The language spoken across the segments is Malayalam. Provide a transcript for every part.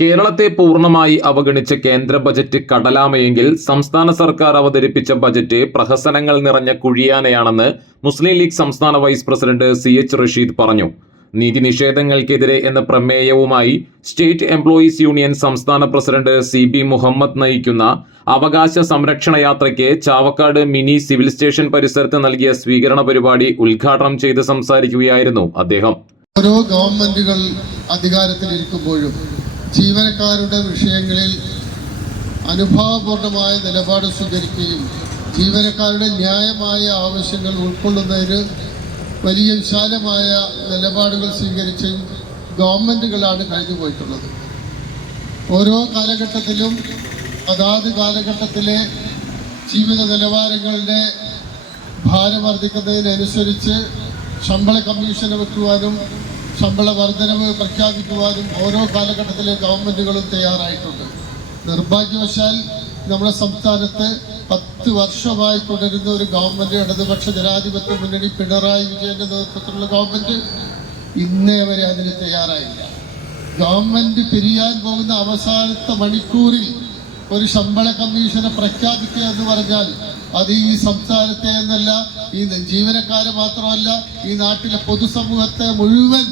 കേരളത്തെ പൂർണമായി അവഗണിച്ച കേന്ദ്ര ബജറ്റ് കടലാമയെങ്കിൽ സംസ്ഥാന സർക്കാർ അവതരിപ്പിച്ച ബജറ്റ് പ്രഹസനങ്ങൾ നിറഞ്ഞ കുഴിയാനയാണെന്ന് മുസ്ലിം ലീഗ് സംസ്ഥാന vice president C H Rasheed പറഞ്ഞു. നീതി നിഷേധങ്ങൾക്കെതിരെ എന്ന പ്രമേയവുമായി സ്റ്റേറ്റ് എംപ്ലോയീസ് യൂണിയൻ സംസ്ഥാന പ്രസിഡന്റ് സി ബി മുഹമ്മദ് നയിക്കുന്ന അവകാശ സംരക്ഷണ യാത്രയ്ക്ക് ചാവക്കാട് മിനി സിവിൽ സ്റ്റേഷൻ പരിസരത്ത് നൽകിയ സ്വീകരണ പരിപാടി ഉദ്ഘാടനം ചെയ്ത് സംസാരിക്കുകയായിരുന്നു അദ്ദേഹം. ഓരോ ഗവൺമെന്റുകൾ അധികാരത്തിലിരിക്കുമ്പോഴും ജീവനക്കാരുടെ വിഷയങ്ങളിൽ അനുഭാവപൂർണമായ നിലപാട് സ്വീകരിക്കുകയും ജീവനക്കാരുടെ ന്യായമായ ആവശ്യങ്ങൾ ഉൾക്കൊള്ളുന്നതിന് വലിയ വിശാലമായ നിലപാടുകൾ സ്വീകരിച്ചും ഗവൺമെന്റുകളാണ് കഴിഞ്ഞു പോയിട്ടുള്ളത് ഓരോ കാലഘട്ടത്തിലും അതാത് കാലഘട്ടത്തിലെ ജീവിത നിലവാരങ്ങളുടെ ഭാരം വർദ്ധിക്കുന്നതിനനുസരിച്ച് ശമ്പള കമ്മീഷൻ വെക്കുവാനും ശമ്പള വർധനവ് പ്രഖ്യാപിക്കുവാനും ഓരോ കാലഘട്ടത്തിലെ ഗവൺമെന്റുകളും തയ്യാറായിട്ടുണ്ട്. നിർഭാഗ്യവശാൽ നമ്മുടെ സംസ്ഥാനത്ത് പത്ത് വർഷമായി തുടരുന്ന ഒരു ഗവൺമെന്റ് ഇടതുപക്ഷ ജനാധിപത്യ മുന്നണി പിണറായി വിജയന്റെ നേതൃത്വത്തിലുള്ള ഗവൺമെന്റ് ഇന്നേ വരെ അതിന് തയ്യാറായില്ല. ഗവൺമെന്റ് പിരിയാൻ പോകുന്ന അവസാനത്തെ മണിക്കൂറിൽ ഒരു ശമ്പള കമ്മീഷനെ പ്രഖ്യാപിക്കുക എന്ന് പറഞ്ഞാൽ അത് ഈ സംസ്ഥാനത്തെ എന്നല്ല ഈ ജീവനക്കാരെ മാത്രമല്ല ഈ നാട്ടിലെ പൊതുസമൂഹത്തെ മുഴുവൻ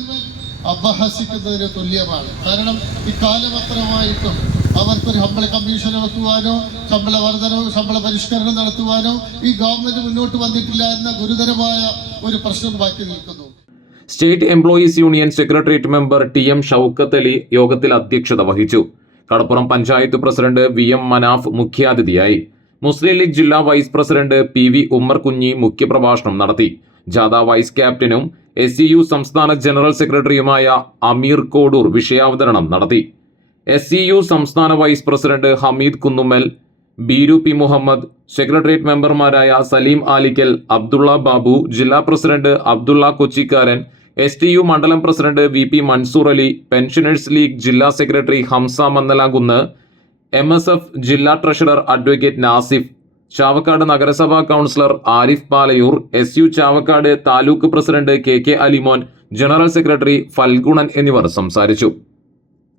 അപഹസിക്കുന്നതിന് തുല്യമാണ്. കാരണം ഇക്കാലമത്രമായിട്ടും അവർക്കൊരു ശമ്പള കമ്മീഷൻ നടത്തുവാനോ ശമ്പള വർധനവും ശമ്പള പരിഷ്കരണം നടത്തുവാനോ ഈ ഗവൺമെന്റ് മുന്നോട്ട് വന്നിട്ടില്ല എന്ന ഗുരുതരമായ ഒരു പ്രശ്നം ബാക്കി നിൽക്കുന്നു. State employees union secretariat member T M Shoukath Ali യോഗത്തിൽ അധ്യക്ഷത വഹിച്ചു. കടപ്പുറം panchayat president V M Manaf മുഖ്യാതിഥിയായി. മുസ്ലിം ലീഗ് ജില്ലാ vice president P V Ummer Kunhi മുഖ്യപ്രഭാഷണം നടത്തി. ജാഥ വൈസ് ക്യാപ്റ്റനും എസ് സി യു സംസ്ഥാന ജനറൽ സെക്രട്ടറിയുമായ അമീർ കോഡൂർ വിഷയാവതരണം നടത്തി. എസ് സി യു സംസ്ഥാന vice president Hameed Kunnummal Beeru P Muhammad secretariat മെമ്പർമാരായ സലീം ആലിക്കൽ അബ്ദുള്ള ബാബു ജില്ലാ president Abdulla Kochikkaran S T U മണ്ഡലം president V P Mansoor Ali pensioners league ജില്ലാ secretary Hamza Mannalakunnu M S F ജില്ലാ ട്രഷറർ അഡ്വക്കേറ്റ് നാസിഫ് ചാവക്കാട് നഗരസഭാ councillor Arif Palayur S U Chavakkad taluk president K K Alimon general secretary Falgunan എന്നിവർ സംസാരിച്ചു.